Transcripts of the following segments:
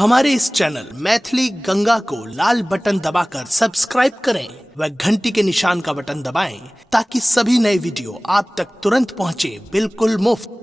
हमारे इस चैनल मैथिली गंगा को लाल बटन दबाकर सब्सक्राइब करें व घंटी के निशान का बटन दबाएं ताकि सभी नए वीडियो आप तक तुरंत पहुंचे बिल्कुल मुफ्त।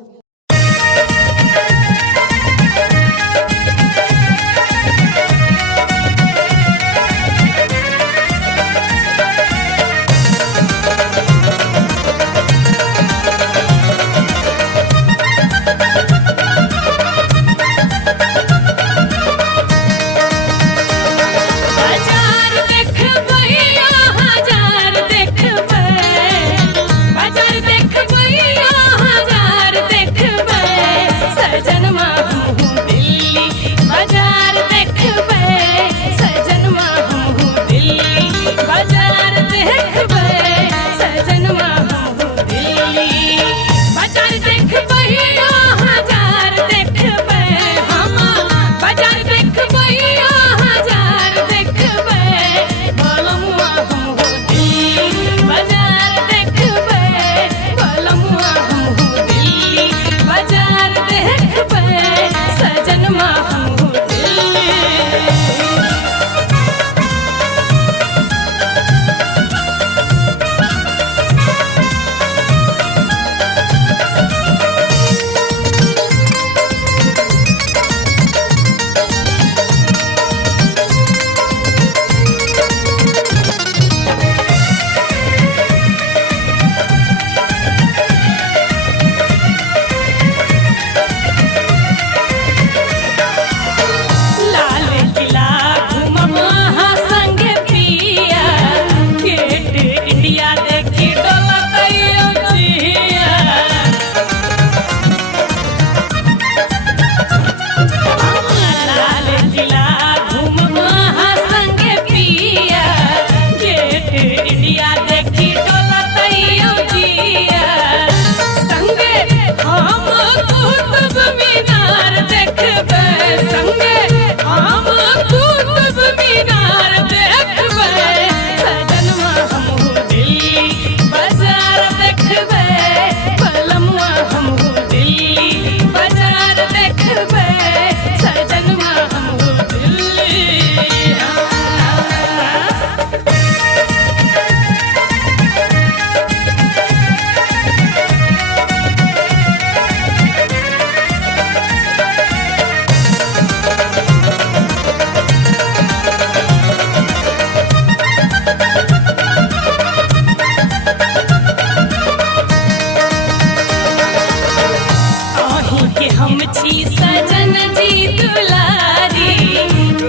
सजन जी दुलारी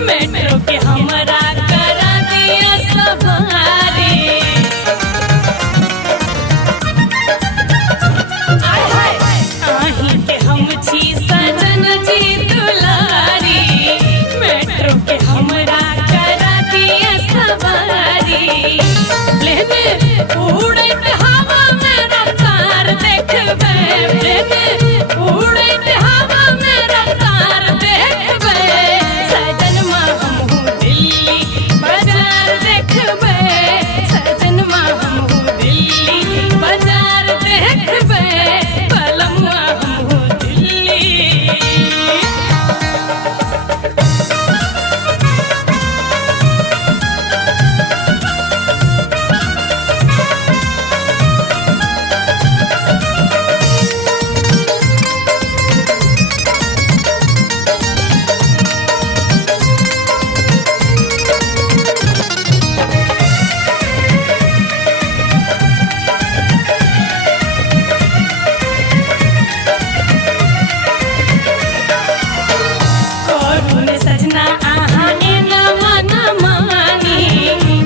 मेट्रो के हमरा करा दिया सवारी। आही के हम छी सजन जी दुलारी मेट्रो के हमरा करा दिया सवारी। लेने उड़ैत हवा में रफ्तार देखबे, लेने उड़ैत हवा में रफ्तार देखबे, सजनमा हमहू दिल्ली बाजार देखबे, सजनमा हमहू दिल्ली बाजार देखबे, पलमुआ हमहू दिल्ली।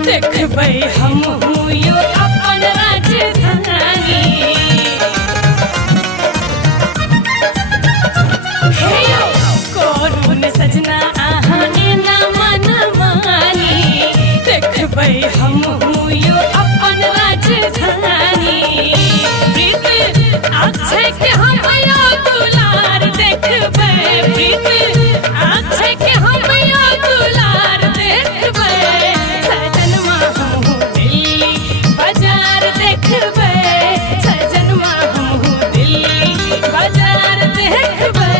देखबै हमहू यो अपन राजधानी। हे यो करू ने सजना अहाँ एना मन मानी, देखबै हमहू यो अपन राजधानी। प्रीत अक्षय के हम यो दुलार देखबै, प्रीत अक्षय के हम यो दुलार देखबै, सजनमा हमहू दिल्ली बाजार देखबै, सजनमा हमहू दिल्ली बाजार देखबै,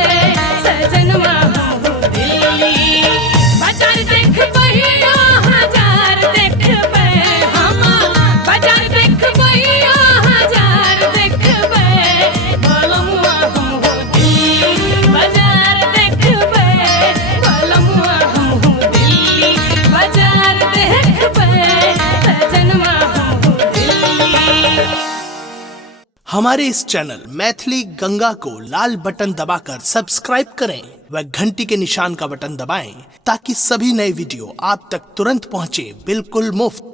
सजनमा हमहू दिल्ली। बाजार देखबै हजार देखबै हम बाजार देखबै हजार देखबै बलमुआ हम हो दिल्ली बाजार देखबै बलमुआ हम हो दिल्ली बाजार देखबै सजनवा हम हो दिल्ली। हमारे इस चैनल मैथिली गंगा को लाल बटन दबाकर सब्सक्राइब करें व घंटी के निशान का बटन दबाएं ताकि सभी नए वीडियो आप तक तुरंत पहुंचे बिल्कुल मुफ्त।